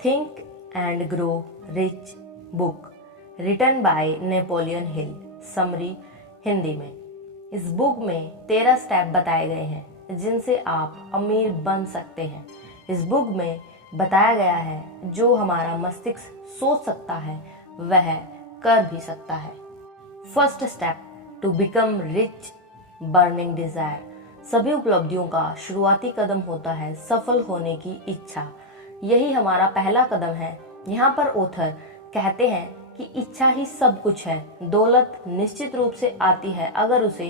Think and grow rich book written by Napoleon Hill. Summary Hindi में। इस book में 13 step बताए गए हैं जिनसे आप अमीर बन सकते हैं। इस बुक में बताया गया है जो हमारा मस्तिष्क सोच सकता है वह कर भी सकता है। First step to become rich, burning desire. सभी उपलब्धियों का शुरुआती कदम होता है सफल होने की इच्छा। यही हमारा पहला कदम है। यहाँ पर ऑथर कहते हैं कि इच्छा ही सब कुछ है। दौलत निश्चित रूप से आती है अगर उसे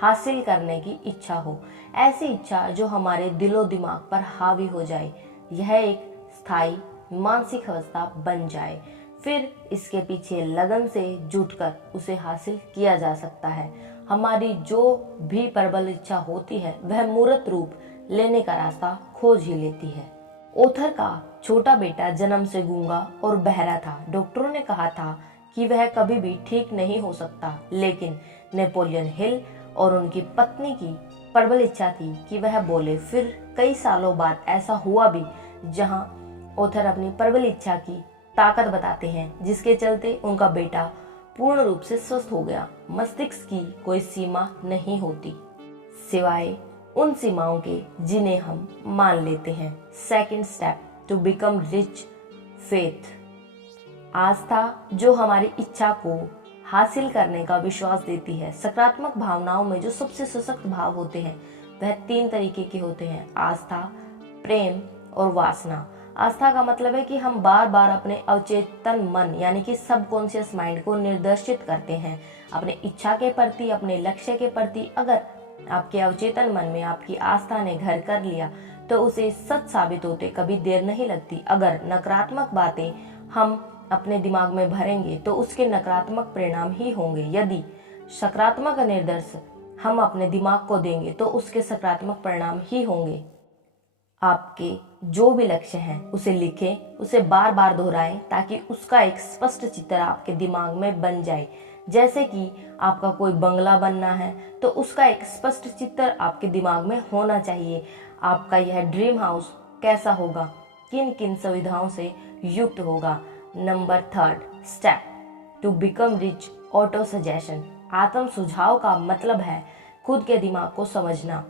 हासिल करने की इच्छा हो। ऐसी इच्छा जो हमारे दिलो दिमाग पर हावी हो जाए, यह एक स्थायी मानसिक अवस्था बन जाए। फिर इसके पीछे लगन से जुटकर उसे हासिल किया जा सकता है। हमारी जो भी प्रबल इच्छा होती है वह मूर्त रूप लेने का रास्ता खोज ही लेती है। ऑथर का छोटा बेटा जन्म से गूंगा और बहरा था। डॉक्टरों ने कहा था कि वह कभी भी ठीक नहीं हो सकता, लेकिन नेपोलियन हिल और उनकी पत्नी की प्रबल इच्छा थी कि वह बोले। फिर कई सालों बाद ऐसा हुआ भी, जहां ऑथर अपनी प्रबल इच्छा की ताकत बताते हैं, जिसके चलते उनका बेटा पूर्ण रूप से स्वस्थ हो गया। मस्तिष्क की कोई सीमा नहीं होती सिवाय उन सीमाओं के जिन्हें हम मान लेते हैं। Second step to become rich, faith. आस्था जो हमारी इच्छा को हासिल करने का विश्वास देती है। सकारात्मक भावनाओं में जो सबसे सशक्त भाव होते हैं वह 3 तरीके के होते हैं: आस्था, प्रेम और वासना। आस्था का मतलब है कि हम बार बार अपने अवचेतन मन यानी कि सबकॉन्शियस माइंड को निर्देशित करते हैं अपने इच्छा के प्रति, अपने लक्ष्य के प्रति। अगर आपके अवचेतन मन में आपकी आस्था ने घर कर लिया तो उसे सच साबित होते कभी देर नहीं लगती। अगर नकारात्मक बातें हम अपने दिमाग में भरेंगे तो उसके नकारात्मक परिणाम ही होंगे। यदि सकारात्मक निर्देश हम अपने दिमाग को देंगे तो उसके सकारात्मक परिणाम ही होंगे। आपके जो भी लक्ष्य हैं उसे लिखें, उसे बार बार दोहराएं ताकि उसका एक स्पष्ट चित्र आपके दिमाग में बन जाए। जैसे कि आपका कोई बंगला बनना है तो उसका एक स्पष्ट चित्र आपके दिमाग में होना चाहिए। आपका यह ड्रीम हाउस कैसा होगा, किन किन सुविधाओं से युक्त होगा। Number 3 step to become rich, auto suggestion. आत्म सुझाव का मतलब है खुद के दिमाग को समझना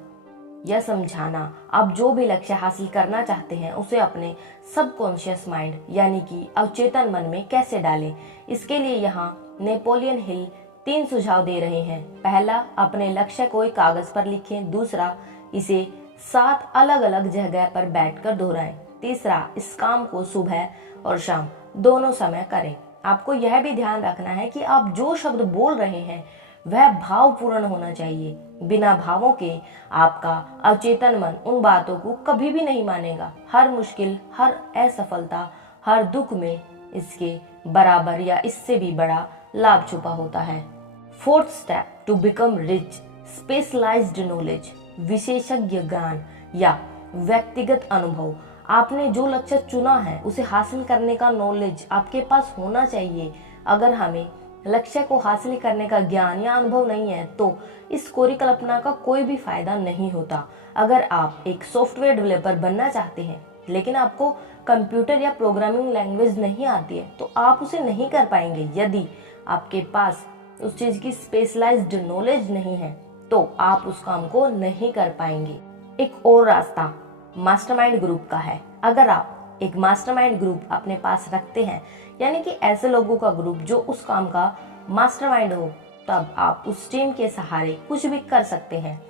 या समझाना। आप जो भी लक्ष्य हासिल करना चाहते हैं उसे अपने सबकॉन्शियस माइंड यानी कि अवचेतन मन में कैसे डालें। इसके लिए यहाँ नेपोलियन हिल 3 सुझाव दे रहे हैं। पहला, अपने लक्ष्य को एक कागज पर लिखें। दूसरा, इसे 7 अलग अलग जगह पर बैठकर दोहराएं। तीसरा, इस काम को सुबह और शाम दोनों समय करें। आपको यह भी ध्यान रखना है कि आप जो शब्द बोल रहे हैं वह भावपूर्ण होना चाहिए। बिना भावों के आपका अवचेतन मन उन बातों को कभी भी नहीं मानेगा। हर मुश्किल, हर असफलता, हर दुख में इसके बराबर या इससे भी बड़ा लाभ छुपा होता है। Fourth step to become rich, specialised knowledge. विशेषज्ञ ज्ञान या व्यक्तिगत अनुभव। आपने जो लक्ष्य चुना है उसे हासिल करने का नॉलेज आपके पास होना चाहिए। अगर हमें लक्ष्य को हासिल करने का ज्ञान या अनुभव नहीं है तो इस कोरी कल्पना का कोई भी फायदा नहीं होता। अगर आप एक सॉफ्टवेयर डेवलपर बनना चाहते हैं लेकिन आपको कंप्यूटर या प्रोग्रामिंग लैंग्वेज नहीं आती है तो आप उसे नहीं कर पाएंगे। यदि आपके पास उस चीज की स्पेशलाइज्ड नॉलेज नहीं है तो आप उस काम को नहीं कर पाएंगे। एक और रास्ता मास्टरमाइंड ग्रुप का है। अगर आप एक मास्टरमाइंड ग्रुप अपने पास रखते हैं यानी कि ऐसे लोगों का ग्रुप जो उस काम का मास्टरमाइंड हो, तब आप उस टीम के सहारे कुछ भी कर सकते हैं।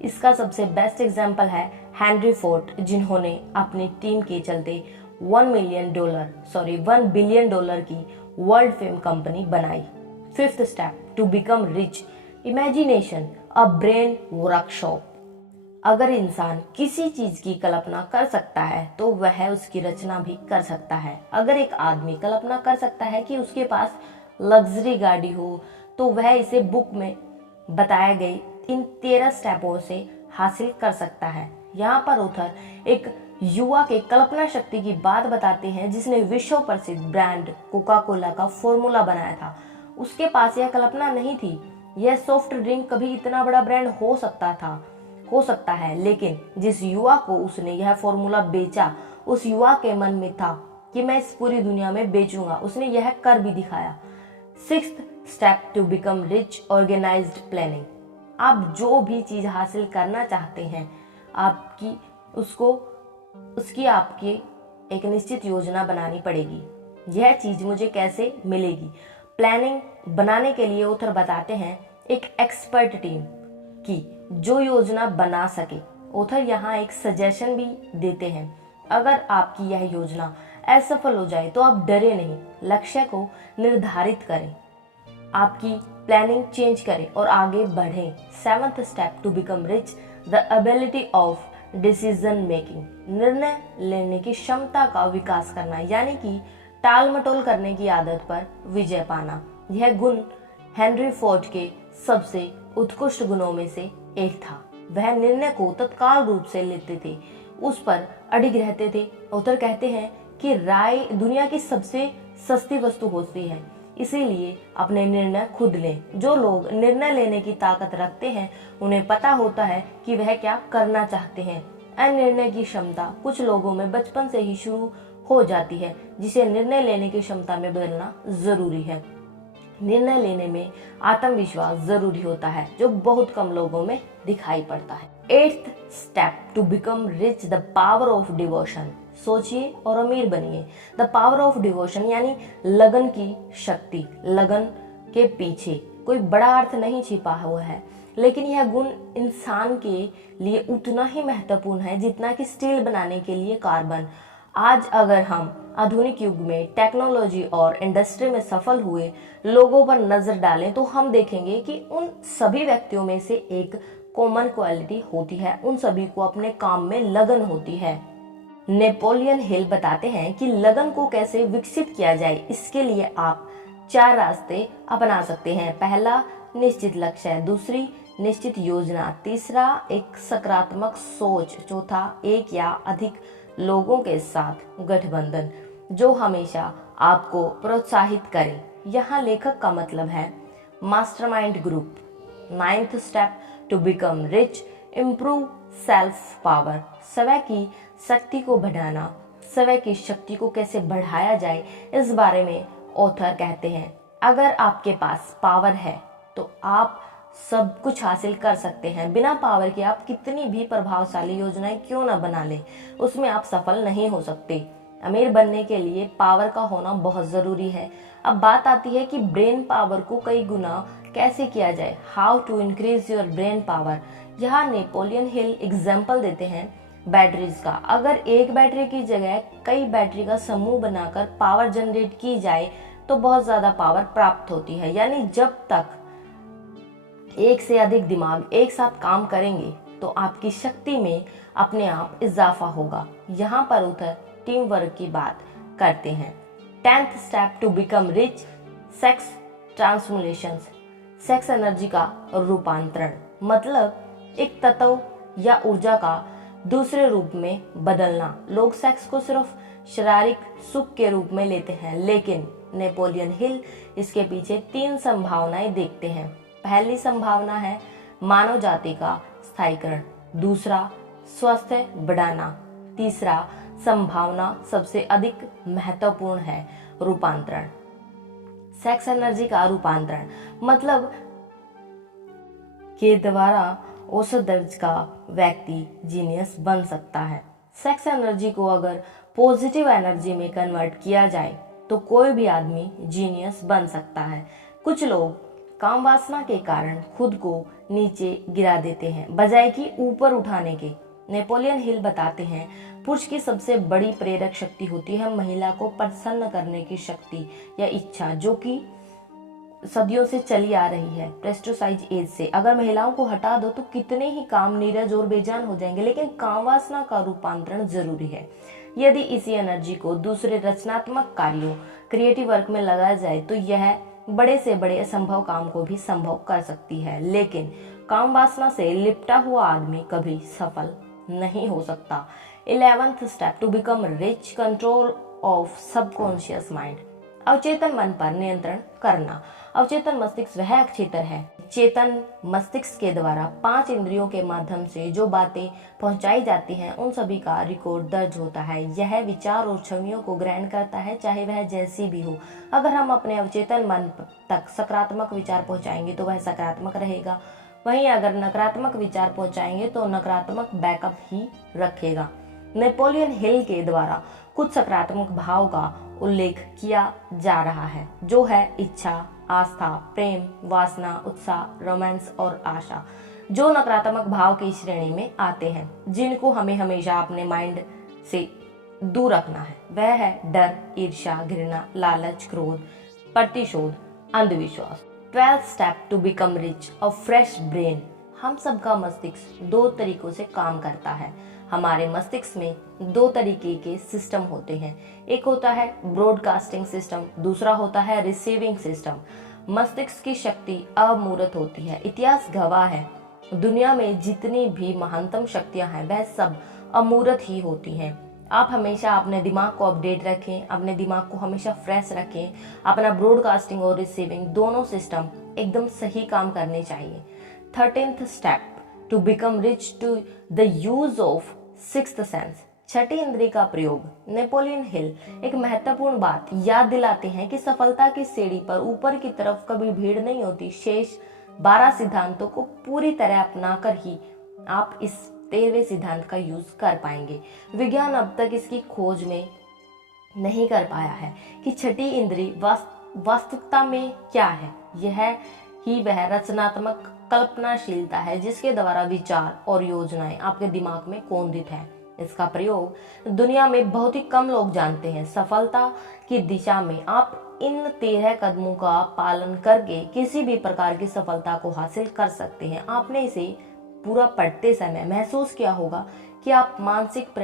इसका सबसे बेस्ट एग्जांपल है हेनरी फोर्ड, जिन्होंने अपनी टीम के चलते $1 बिलियन की वर्ल्ड फेम कंपनी बनाई। Fifth step to become rich, imagination, a brain workshop. अगर इंसान किसी चीज की कल्पना कर सकता है तो वह उसकी रचना भी कर सकता है। अगर एक आदमी कल्पना कर सकता है कि उसके पास लग्जरी गाड़ी हो तो वह इसे बुक में बताए गए इन 13 स्टेपों से हासिल कर सकता है। यहाँ पर ऑथर एक युवा के कल्पना शक्ति की बात बताते हैं जिसने विश्व प्रसिद्ध ब्रांड कोका कोला का फॉर्मूला बनाया था। उसके पास यह कल्पना नहीं थी यह सॉफ्ट ड्रिंक कभी इतना बड़ा ब्रांड हो सकता है, लेकिन जिस युवा को उसने यह फॉर्मूला बेचा उस युवा के मन में था कि मैं इस पूरी दुनिया में बेचूंगा, उसने यह कर भी दिखाया। 6th step to become rich, organised planning. आप जो भी चीज हासिल करना चाहते हैं, आपकी आपकी एक निश्चित योजना बनानी पड़ेगी। यह चीज मुझे कैसे मिलेगी? प्लानिंग बनाने के लिए ऑथर बताते हैं एक एक्सपर्ट टीम की जो योजना बना सके। ऑथर यहाँ एक सजेशन भी देते हैं, अगर आपकी यह योजना असफल हो जाए तो आप डरे नहीं, लक्ष्य को निर्धारित करें, आपकी प्लानिंग चेंज करें और आगे बढ़ें। 7th step to become rich, the ability of decision making. निर्णय लेने की क्षमता का विकास करना, यानी कि टाल मटोल करने की आदत पर विजय पाना। यह गुण हेनरी फोर्ड के सबसे उत्कृष्ट गुणों में से एक था। वह निर्णय को तत्काल रूप से लेते थे, उस पर अडिग रहते थे। ऑथर कहते हैं कि राय दुनिया की सबसे सस्ती वस्तु होती है, इसीलिए अपने निर्णय खुद लें। जो लोग निर्णय लेने की ताकत रखते हैं उन्हें पता होता है कि वह क्या करना चाहते हैं। अनिर्णय की क्षमता कुछ लोगों में बचपन से ही शुरू हो जाती है, जिसे निर्णय लेने की क्षमता में बदलना जरूरी है। निर्णय लेने में आत्मविश्वास जरूरी होता है, जो बहुत कम लोगों में दिखाई पड़ता है। 8th step to become rich, the power of devotion. सोचिए और अमीर बनिए। द पावर ऑफ डिवोशन यानी लगन की शक्ति। लगन के पीछे कोई बड़ा अर्थ नहीं छिपा हुआ है, लेकिन यह गुण इंसान के लिए उतना ही महत्वपूर्ण है जितना कि स्टील बनाने के लिए कार्बन। आज अगर हम आधुनिक युग में टेक्नोलॉजी और इंडस्ट्री में सफल हुए लोगों पर नजर डालें तो हम देखेंगे कि उन सभी व्यक्तियों में से एक कॉमन क्वालिटी होती है, उन सभी को अपने काम में लगन होती है। नेपोलियन हिल बताते हैं कि लगन को कैसे विकसित किया जाए। इसके लिए आप 4 रास्ते अपना सकते हैं। पहला, निश्चित लक्ष्य। दूसरी, निश्चित योजना। तीसरा, एक सकारात्मक सोच। चौथा, एक या अधिक लोगों के साथ गठबंधन जो हमेशा आपको प्रोत्साहित करें। यहाँ लेखक का मतलब है mastermind group. 9th step to become rich, improve self power. स्वयं की शक्ति को बढ़ाना। स्वयं की शक्ति को कैसे बढ़ाया जाए, इस बारे में ऑथर कहते हैं अगर आपके पास पावर है तो आप सब कुछ हासिल कर सकते हैं। बिना पावर के आप कितनी भी प्रभावशाली योजनाएं क्यों न बना लें, उसमें आप सफल नहीं हो सकते। अमीर बनने के लिए पावर का होना बहुत जरूरी है। अब बात आती है कि ब्रेन पावर को कई गुना कैसे किया जाए। How to increase your brain power. यहाँ नेपोलियन हिल एग्जाम्पल देते हैं बैटरीज का। अगर एक बैटरी की जगह कई बैटरी का समूह बनाकर पावर जनरेट की जाए तो बहुत ज्यादा पावर प्राप्त होती है। यानी जब तक एक से अधिक दिमाग एक साथ काम करेंगे तो आपकी शक्ति में अपने आप इजाफा होगा। यहाँ पर उधर टीम वर्क की बात करते हैं। 10th step to become rich, sex transformations. Sex energy का रूपांतरण मतलब एक तत्व या ऊर्जा का दूसरे रूप में बदलना। लोग सेक्स को सिर्फ शारीरिक सुख के रूप में लेते हैं, लेकिन नेपोलियन हिल इसके पीछे 3 संभावनाएं देखते हैं। पहली संभावना है मानव जाति का स्थायीकरण। दूसरा, स्वास्थ्य बढ़ाना। तीसरा संभावना सबसे अधिक महत्वपूर्ण है, रूपांतरण। सेक्स एनर्जी का रूपांतरण मतलब के द्वारा औसत दर्ज का व्यक्ति जीनियस बन सकता है। सेक्स एनर्जी को अगर पॉजिटिव एनर्जी में कन्वर्ट किया जाए तो कोई भी आदमी जीनियस बन सकता है। कुछ लोग काम वासना के कारण खुद को नीचे गिरा देते हैं बजाय कि ऊपर उठाने के। नेपोलियन हिल बताते हैं पुरुष की सबसे बड़ी प्रेरक शक्ति होती है महिला को प्रसन्न करने की शक्ति या इच्छा, जो कि सदियों से चली आ रही है प्रेस्टोसाइज एज से। अगर महिलाओं को हटा दो तो कितने ही काम नीरज और बेजान हो जाएंगे, लेकिन काम वासना का रूपांतरण जरूरी है। यदि इसी एनर्जी को दूसरे रचनात्मक कार्यों, क्रिएटिव वर्क में लगाया जाए तो यह बड़े से बड़े असंभव काम को भी संभव कर सकती है। लेकिन काम वासना से लिपटा हुआ आदमी कभी सफल नहीं हो सकता। 11th step to become rich, control of subconscious mind. अवचेतन मन पर नियंत्रण करना। अवचेतन मस्तिष्क वह क्षेत्र है चेतन मस्तिष्क के द्वारा 5 इंद्रियों के माध्यम से जो बातें पहुंचाई जाती हैं उन सभी का रिकॉर्ड दर्ज होता है। यह विचार और छवियों को ग्रहण करता है, चाहे वह जैसी भी हो। अगर हम अपने अवचेतन मन तक सकारात्मक विचार पहुंचाएंगे तो वह सकारात्मक रहेगा, वहीं अगर नकारात्मक विचार पहुंचाएंगे तो नकारात्मक बैकअप ही रखेगा। नेपोलियन हिल के द्वारा कुछ सकारात्मक भाव का उल्लेख किया जा रहा है, जो है इच्छा, आस्था, प्रेम, वासना, उत्साह, रोमांस और आशा, जो नकारात्मक भाव की श्रेणी में आते हैं, जिनको हमें हमेशा अपने माइंड से दूर रखना है। वह है डर, ईर्ष्या, घृणा, लालच, क्रोध, प्रतिशोध, अंधविश्वास। 12 स्टेप टू बिकम रिच और फ्रेश ब्रेन। हम सबका मस्तिष्क 2 तरीकों से काम करता है। हमारे मस्तिष्क में 2 तरीके के सिस्टम होते हैं। एक होता है ब्रॉडकास्टिंग सिस्टम, दूसरा होता है रिसीविंग सिस्टम। मस्तिष्क की शक्ति अमूर्त होती है। इतिहास गवाह है, दुनिया में जितनी भी महानतम शक्तियां हैं वह सब अमूर्त ही होती हैं। आप हमेशा अपने दिमाग को अपडेट रखें, अपने दिमाग को हमेशा फ्रेश रखें। अपना ब्रॉडकास्टिंग और रिसीविंग दोनों सिस्टम एकदम सही काम करने चाहिए। 13th step to become rich to the use of 6th sense. छठी इंद्रिय का प्रयोग। नेपोलियन हिल एक महत्वपूर्ण बात याद दिलाते हैं कि सफलता की सीढ़ी पर ऊपर की तरफ कभी भीड़ नहीं होती। शेष 12 सिद्धांतों को पूरी तरह अपनाकर ही आप इस 13वें सिद्धांत का यूज कर पाएंगे। विज्ञान अब तक इसकी खोज में नहीं कर पाया है कि छठी इंद्रिय वास्तविकता में क्या है। यह ही वह रचनात्मक कल्पनाशीलता है जिसके द्वारा विचार और योजनाएं आपके दिमाग में कोंदित है। इसका प्रयोग दुनिया में बहुत ही कम लोग जानते हैं। सफलता की दिशा में आप इन 13 कदमों का पालन करके किसी भी प्रकार की सफलता को हासिल कर सकते हैं। आपने इसे पूरा पढ़ते समय महसूस किया होगा कि आप मानसिक